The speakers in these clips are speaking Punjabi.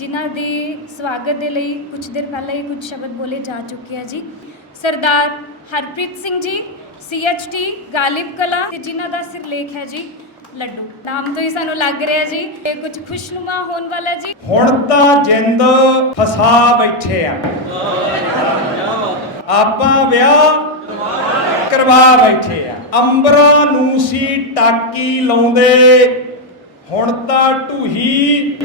ਜਿਨ੍ਹਾਂ ਦੇ ਸਵਾਗਤ ਦੇ ਲਈ ਕੁਝ ਦਿਨ ਪਹਿਲਾਂ ਹੀ ਕੁਝ ਸ਼ਬਦ ਬੋਲੇ ਜਾ ਚੁੱਕੇ ਆ ਜੀ। ਸਰਦਾਰ ਹਰਪ੍ਰੀਤ ਸਿੰਘ ਜੀ ਸੀਐਚਟੀ ਗਾਲਿਬ ਕਲਾ ਤੇ ਜਿਨ੍ਹਾਂ ਦਾ ਸਿਰਲੇਖ ਹੈ ਜੀ, ਲੱਡੂ। ਨਾਮ ਤੋਂ ਹੀ ਸਾਨੂੰ ਲੱਗ ਰਿਹਾ ਜੀ ਤੇ ਕੁਝ ਖੁਸ਼ਨੁਮਾ ਹੋਣ ਵਾਲਾ ਜੀ। ਹੁਣ ਤਾਂ ਜਿੰਦ ਫਸਾ ਬੈਠੇ ਆ। ਆਪਾਂ ਵਿਆਹ ਕਰਵਾ ਬੈਠੇ ਆ। ਅੰਬਰਾਂ ਨੂੰ ਸੀ ਟਾਕੀ ਲਾਉਂਦੇ ਹੁਣ ਤਾਂ ਢੂਹੀ।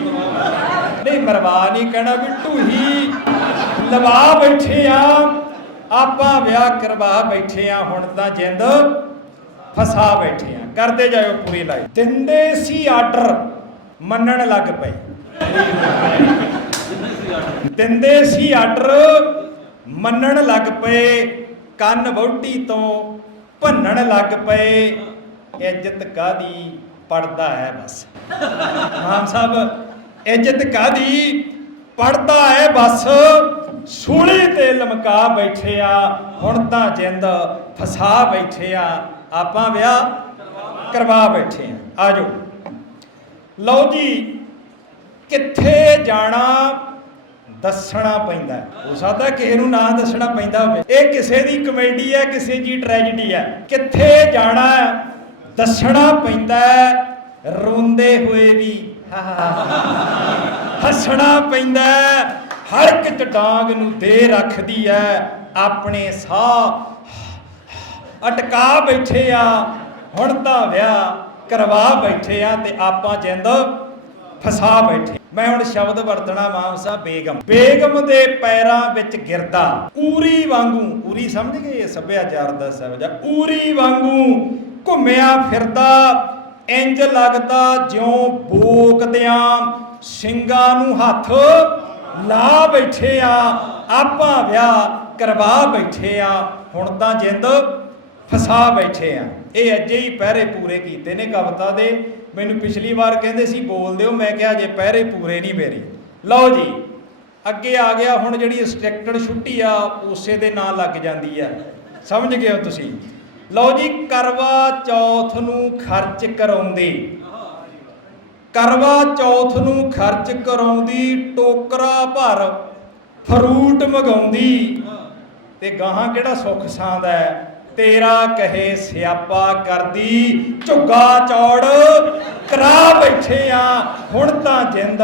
ਨਹੀਂ, ਮਰਵਾ ਨਹੀਂ ਕਹਿਣਾ ਵੀ ਢੂਹੀ। ਲਵਾ ਬੈਠੇ ਆ। ਆਪਾਂ ਵਿਆਹ ਕਰਵਾ ਬੈਠੇ ਆ, ਹੁਣ ਤਾਂ ਜਿੰਦ ਫਸਾ ਬੈਠੇ ਆ। ਕਰਦੇ ਜਾਇਓ ਪੂਰੀ ਲਾਈ ਦਿੰਦੇ ਸੀ ਆਰਡਰ ਮੰਨਣ ਲੱਗ ਪਏ। ਦਿੰਦੇ ਸੀ ਆਰਡਰ ਮੰਨਣ ਲੱਗ ਪਏ। ਕੰਨ ਵਹੁਟੀ ਤੋਂ ਭੰਨਣ ਲੱਗ ਪਏ। ਇੱਜ਼ਤ ਕਾਦੀ ਪੜਦਾ ਹੈ ਬਸ। ਮਾਨ ਸਾਹਿਬ ਇੱਜ਼ਤ ਕਾਦੀ ਪੜਦਾ ਹੈ ਬਸ। ਸੂਲੀ ਤੇ ਲਮਕਾ ਬੈਠੇ ਆ ਹੁਣ ਤਾਂ ਜਿੰਦ ਫਸਾ ਬੈਠੇ ਆ ਆਪਾਂ ਵਿਆਹ ਕਰਵਾ ਬੈਠੇ ਆ ਆਜੋ ਲਓ ਜੀ ਕਿੱਥੇ ਜਾਣਾ ਦੱਸਣਾ ਪੈਂਦਾ ਹੋ। ਸਕਦਾ ਕਿਸੇ ਨੂੰ ਨਾ ਦੱਸਣਾ ਪੈਂਦਾ ਹੋਵੇ। ਇਹ ਕਿਸੇ ਦੀ ਕਮੇਡੀ ਹੈ ਕਿਸੇ ਦੀ ਟ੍ਰੈਜੇਡੀ ਹੈ। ਕਿੱਥੇ ਜਾਣਾ ਹੈ, ਦੱਸਣਾ ਪੈਂਦਾ ਰੋਂਦੇ ਹੋਏ ਵੀ। ਹੱਸਣਾ ਪੈਂਦਾ ਹਰ ਇੱਕ ਚਟਾਂਗ ਨੂੰ ਦੇ ਰੱਖਦੀ ਹੈ, ਆਪਣੇ ਸਾਹ ਅਟਕਾ ਬੈਠੇ ਆ, ਹੁਣ ਤਾਂ ਵਿਆਹ ਕਰਵਾ ਬੈਠੇ ਆ ਤੇ ਆਪਾਂ ਜਿੰਦ ਫਸਾ ਬੈਠੇ। ਮੈਂ ਹੁਣ ਸ਼ਬਦ ਵਰਤਣਾ ਮਾਮ ਬੇਗਮ। ਬੇਗਮ ਦੇ ਪੈਰਾਂ ਵਿੱਚ ਗਿਰਦਾ। ਊਰੀ ਵਾਂਗੂ, ਊਰੀ ਸਮਝ ਗਏ ਸੱਭਿਆਚਾਰ ਦਾ ਸ਼ਬਦ ਊਰੀ ਵਾਂਗੂ ਘੁੰਮਿਆ ਫਿਰਦਾ, ਇੰਜ ਲੱਗਦਾ ਜਿਉਂ ਬੋਕਦਿਆਂ ਸਿੰਘਾਂ ਨੂੰ ਹੱਥ ਲਾ ਬੈਠੇ ਆ ਆਪਾਂ ਵਿਆਹ ਕਰਵਾ ਬੈਠੇ ਆ ਹੁਣ ਤਾਂ ਜਿੰਦ ਫਸਾ ਬੈਠੇ ਆ। ਇਹ ਅਜੇ ਹੀ ਪਹਿਰੇ ਪੂਰੇ ਕੀਤੇ ਨੇ ਕਵਿਤਾ ਦੇ। ਮੈਨੂੰ ਪਿਛਲੀ ਵਾਰ ਕਹਿੰਦੇ ਸੀ, ਬੋਲ ਦਿਓ, ਮੈਂ ਕਿਹਾ ਜੇ ਪਹਿਰੇ ਪੂਰੇ ਨਹੀਂ ਮੇਰੇ। ਲਓ ਜੀ, ਅੱਗੇ ਆ ਗਿਆ, ਹੁਣ ਜਿਹੜੀ ਰਿਸਟ੍ਰਿਕਟਡ ਛੁੱਟੀ ਆ, ਉਸੇ ਦੇ ਨਾਂ ਲੱਗ ਜਾਂਦੀ ਆ। ਸਮਝ ਗਏ ਹੋ ਤੁਸੀਂ? ਲਓ ਜੀ, ਕਰਵਾ ਚੌਥ ਨੂੰ ਖਰਚ ਕਰਾਉਂਦੇ। ਕਰਵਾ ਚੌਥ ਨੂੰ ਖਰਚ ਕਰਾਉਂਦੀ, ਟੋਕਰਾ ਭਰ ਫਰੂਟ ਮਗਾਉਂਦੀ। ਤੇ ਗਾਹਾਂ ਕਿਹੜਾ ਸੁੱਖ ਸਾਂਦਾ ਹੈ? ਤੇਰਾ ਕਹੇ ਸਿਆਪਾ ਕਰਦੀ, ਝੁੱਗਾ ਚੌੜ ਕਰਾ ਬੈਠੇ ਆ। ਹੁਣ ਤਾਂ ਜਿੰਦ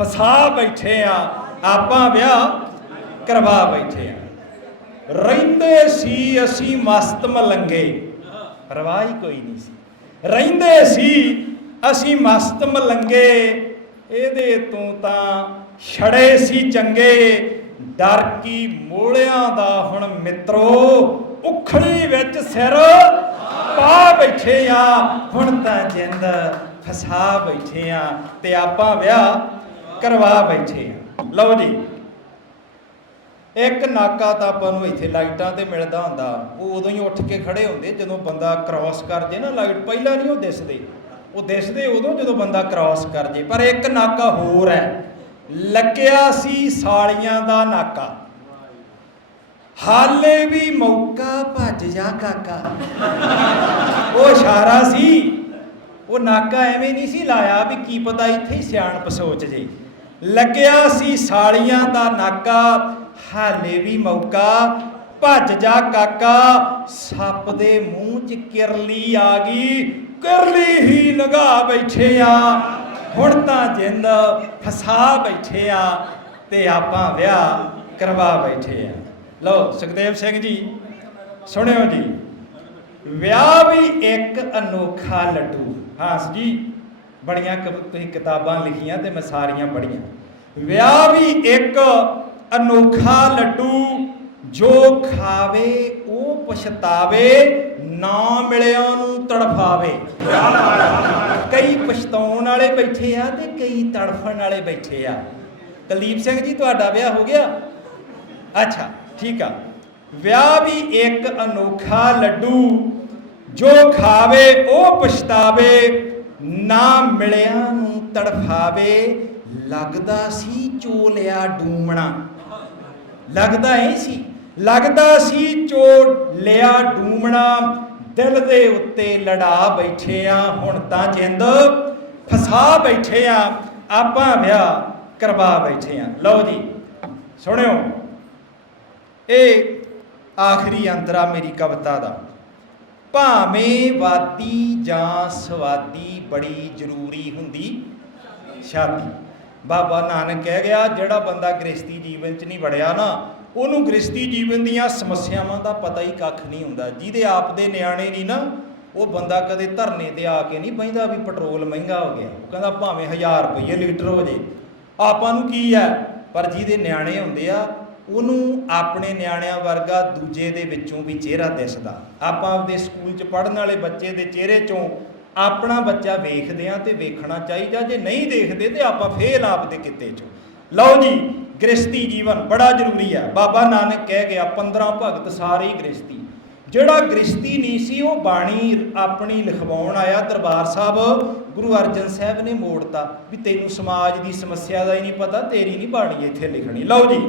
ਫਸਾ ਬੈਠੇ ਆ। ਆਪਾਂ ਵਿਆਹ ਕਰਵਾ ਬੈਠੇ ਆ। ਰਹਿੰਦੇ ਸੀ ਅਸੀਂ ਮਸਤ ਮਲੰਗੇ। ਪਰਵਾਹ ਹੀ ਕੋਈ ਨਹੀਂ ਸੀ। ਰਹਿੰਦੇ ਸੀ ਅਸੀਂ ਮਸਤ ਮਲੰਗੇ, ਇਹਦੇ ਤੋਂ ਤਾਂ ਛੜੇ ਸੀ ਚੰਗੇ। ਡਰ ਕੀ ਮੋੜਿਆਂ ਦਾ ਹੁਣ ਮਿੱਤਰੋ ਉਖੜੀ ਵਿੱਚ ਸਿਰ ਪਾ ਬੈਠੇ ਆ। ਹੁਣ ਤਾਂ ਜਿੰਦ ਫਸਾ ਬੈਠੇ ਆ ਤੇ ਆਪਾਂ ਵਿਆਹ ਕਰਵਾ ਬੈਠੇ ਆ। ਲਓ ਜੀ। ਇੱਕ ਨਾਕਾ ਤਾਂ ਆਪਾਂ ਨੂੰ ਇੱਥੇ ਲਾਈਟਾਂ ਤੇ ਮਿਲਦਾ ਹੁੰਦਾ। ਉਹ ਉਦੋਂ ਹੀ ਉੱਠ ਕੇ ਖੜੇ ਹੁੰਦੇ, ਜਦੋਂ ਬੰਦਾ ਕ੍ਰਾਸ ਕਰ ਜੇ ਨਾ ਲਾਈਟ, ਪਹਿਲਾਂ ਨਹੀਂ ਉਹ ਦਿਸਦੇ। ਉਹ ਦਿਸਦੇ ਉਦੋਂ ਜਦੋਂ ਬੰਦਾ ਕ੍ਰਾਸ ਕਰ ਜੇ। ਪਰ ਇੱਕ ਨਾਕਾ ਹੋਰ ਹੈ। ਲੱਗਿਆ ਸੀ ਸਾਲੀਆਂ ਦਾ ਨਾਕਾ। ਹਾਲੇ ਵੀ ਮੌਕਾ ਭੱਜ ਜਾ ਕਾਕਾ। ਉਹ ਇਸ਼ਾਰਾ ਸੀ। ਉਹ ਨਾਕਾ ਐਵੇਂ ਨਹੀਂ ਸੀ ਲਾਇਆ ਵੀ ਕੀ ਪਤਾ ਇੱਥੇ ਹੀ ਸਿਆਣਪ ਸੋਚ ਜੇ। ਲੱਗਿਆ ਸੀ ਸਾਲੀਆਂ ਦਾ ਨਾਕਾ। ਹਾਲੇ ਵੀ ਮੌਕਾ, ਭੱਜ ਜਾ ਕਾਕਾ, ਸੱਪ ਦੇ ਮੂੰਹ 'ਚ ਕਿਰਲੀ ਆ ਗਈ, ਕਿਰਲੀ ਹੀ ਲਗਾ ਬੈਠੇ ਆ। ਹੁਣ ਤਾਂ ਜਿੰਦ ਫਸਾ ਬੈਠੇ ਆ ਤੇ ਆਪਾਂ ਵਿਆਹ ਕਰਵਾ ਬੈਠੇ ਆ। ਲਓ, ਸੁਖਦੇਵ ਸਿੰਘ ਜੀ, ਸੁਣਿਓ ਜੀ। ਵਿਆਹ ਵੀ ਇੱਕ ਅਨੋਖਾ ਲੱਡੂ। ਹਾਂ, ਜੀ ਬੜੀਆਂ ਕ- ਤੁਸੀਂ ਕਿਤਾਬਾਂ ਲਿਖੀਆਂ ਤੇ ਮੈਂ ਸਾਰੀਆਂ ਪੜ੍ਹੀਆਂ। ਵਿਆਹ ਵੀ ਇੱਕ ਅਨੋਖਾ ਲੱਡੂ ਜੋ ਖਾਵੇ, ਉਹ ਪਛਤਾਵੇ, ਨਾ ਮਿਲਿਆਂ ਨੂੰ ਤੜਫਾਵੇ। ਕਈ ਪਛਤਾਉਣ ਵਾਲੇ ਬੈਠੇ ਆ ਤੇ ਕਈ ਤੜਫਣ ਵਾਲੇ ਬੈਠੇ ਆ। ਕੁਲਦੀਪ ਸਿੰਘ ਜੀ, ਤੁਹਾਡਾ ਵਿਆਹ ਹੋ ਗਿਆ? ਅੱਛਾ, ਠੀਕ ਆ। ਵਿਆਹ ਵੀ ਇੱਕ ਅਨੋਖਾ ਲੱਡੂ ਜੋ ਖਾਵੇ, ਉਹ ਪਛਤਾਵੇ, ਨਾ ਮਿਲਿਆ ਨੂੰ ਤੜਫਾਵੇ। ਲੱਗਦਾ ਸੀ ਚੋਲਿਆ ਡੂਮਣਾ। ਲੱਗਦਾ ਐ ਸੀ। ਲੱਗਦਾ ਸੀ ਚੋ ਲਿਆ ਡੂਮਣਾ, ਦਿਲ ਦੇ ਉੱਤੇ ਲੜਾ ਬੈਠੇ ਆ। ਹੁਣ ਤਾਂ ਜਿੰਦ ਫਸਾ ਬੈਠੇ ਆ। ਆਪਾਂ ਵਿਆਹ ਕਰਵਾ ਬੈਠੇ ਆ। ਲਓ ਜੀ, ਸੁਣਿਓ। ਇਹ ਆਖਰੀ ਅੰਤਰਾ ਮੇਰੀ ਕਵਿਤਾ ਦਾ। ਭਾਵੇਂ ਵਾਦੀ ਜਾਂ ਸਵਾਦੀ ਬੜੀ ਜ਼ਰੂਰੀ ਹੁੰਦੀ। ਸ਼ਾਦੀ। ਬਾਬਾ ਨਾਨਕ ਕਹਿ ਗਿਆ, ਜਿਹੜਾ ਬੰਦਾ ਗ੍ਰਸਤੀ ਜੀਵਨ 'ਚ ਨਹੀਂ ਵੜਿਆ ਨਾ, ਉਹਨੂੰ ਗ੍ਰਸਤੀ ਜੀਵਨ ਦੀਆਂ ਸਮੱਸਿਆਵਾਂ ਦਾ ਪਤਾ ਹੀ ਕੱਖ ਨਹੀਂ ਹੁੰਦਾ। ਜਿਹਦੇ ਆਪ ਦੇ ਨਿਆਣੇ ਨਹੀਂ ਨਾ, ਉਹ ਬੰਦਾ ਕਦੇ ਧਰਨੇ ਤੇ ਆ ਕੇ ਨਹੀਂ ਬਹਿੰਦਾ ਵੀ ਪੈਟਰੋਲ ਮਹਿੰਗਾ ਹੋ ਗਿਆ। ਉਹ ਕਹਿੰਦਾ ਭਾਵੇਂ 1000 ਰੁਪਏ ਲੀਟਰ ਹੋ ਜੇ। ਆਪਾਂ ਨੂੰ ਕੀ ਹੈ? ਪਰ ਜਿਹਦੇ ਨਿਆਣੇ ਹੁੰਦੇ ਆ, ਉਹਨੂੰ ਆਪਣੇ ਨਿਆਣਿਆਂ ਵਰਗਾ ਦੂਜੇ ਦੇ ਵਿੱਚੋਂ ਵੀ ਚਿਹਰਾ ਦਿਸਦਾ। ਆਪਾਂ ਆਪਦੇ ਸਕੂਲ 'ਚ ਪੜ੍ਹਨ ਵਾਲੇ ਬੱਚੇ ਦੇ ਚਿਹਰੇ 'ਚੋਂ ਆਪਣਾ ਬੱਚਾ ਵੇਖਦੇ ਆ ਤੇ ਵੇਖਣਾ ਚਾਹੀਦਾ, ਜੇ ਨਹੀਂ ਦੇਖਦੇ ਤੇ ਆਪਾਂ ਫੇਲ ਆਪਦੇ ਕਿੱਤੇ 'ਚ। ਲਓ ਜੀ ਗ੍ਰਸਤੀ ਜੀਵਨ ਬੜਾ ਜ਼ਰੂਰੀ ਹੈ। ਬਾਬਾ ਨਾਨਕ ਕਹਿ ਗਿਆ 15 ਭਗਤ ਸਾਰੇ ਹੀ ਗ੍ਰਸਤੀ ਜਿਹੜਾ ਗ੍ਰਸਤੀ ਨਹੀਂ ਸੀ, ਉਹ ਬਾਣੀ ਆਪਣੀ ਲਿਖਵਾਉਣ ਆਇਆ ਦਰਬਾਰ ਸਾਹਿਬ। ਗੁਰੂ ਅਰਜਨ ਸਾਹਿਬ ਨੇ ਮੋੜਤਾ ਵੀ ਤੈਨੂੰ ਸਮਾਜ ਦੀ ਸਮੱਸਿਆ ਦਾ ਹੀ ਨਹੀਂ ਪਤਾ, ਤੇਰੀ ਨਹੀਂ ਬਾਣੀ ਇੱਥੇ ਲਿਖਣੀ। ਲਓ ਜੀ,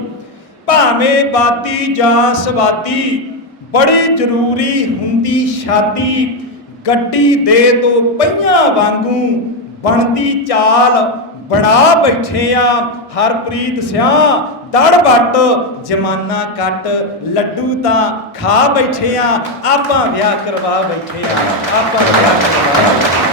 ਭਾਵੇਂ ਬਾਦੀ ਜਾਂ ਸਵਾਦੀ ਬੜੀ ਜ਼ਰੂਰੀ ਹੁੰਦੀ ਸ਼ਾਦੀ ਗੱਡੀ ਦੇ ਤੋਂ ਪਈਆਂ ਵਾਂਗੂ ਬਣਦੀ ਚਾਲ ਬਣਾ ਬੈਠੇ ਆ। ਹਰਪ੍ਰੀਤ ਸਿਆ ਦੜ ਵੱਟ, ਜਮਾਨਾ ਕੱਟ, ਲੱਡੂ ਤਾਂ ਖਾ ਬੈਠੇ ਆ। ਆਪਾਂ ਵਿਆਹ ਕਰਵਾ ਬੈਠੇ ਆ। ਆਪਾਂ ਵਿਆਹ ਕਰਵਾ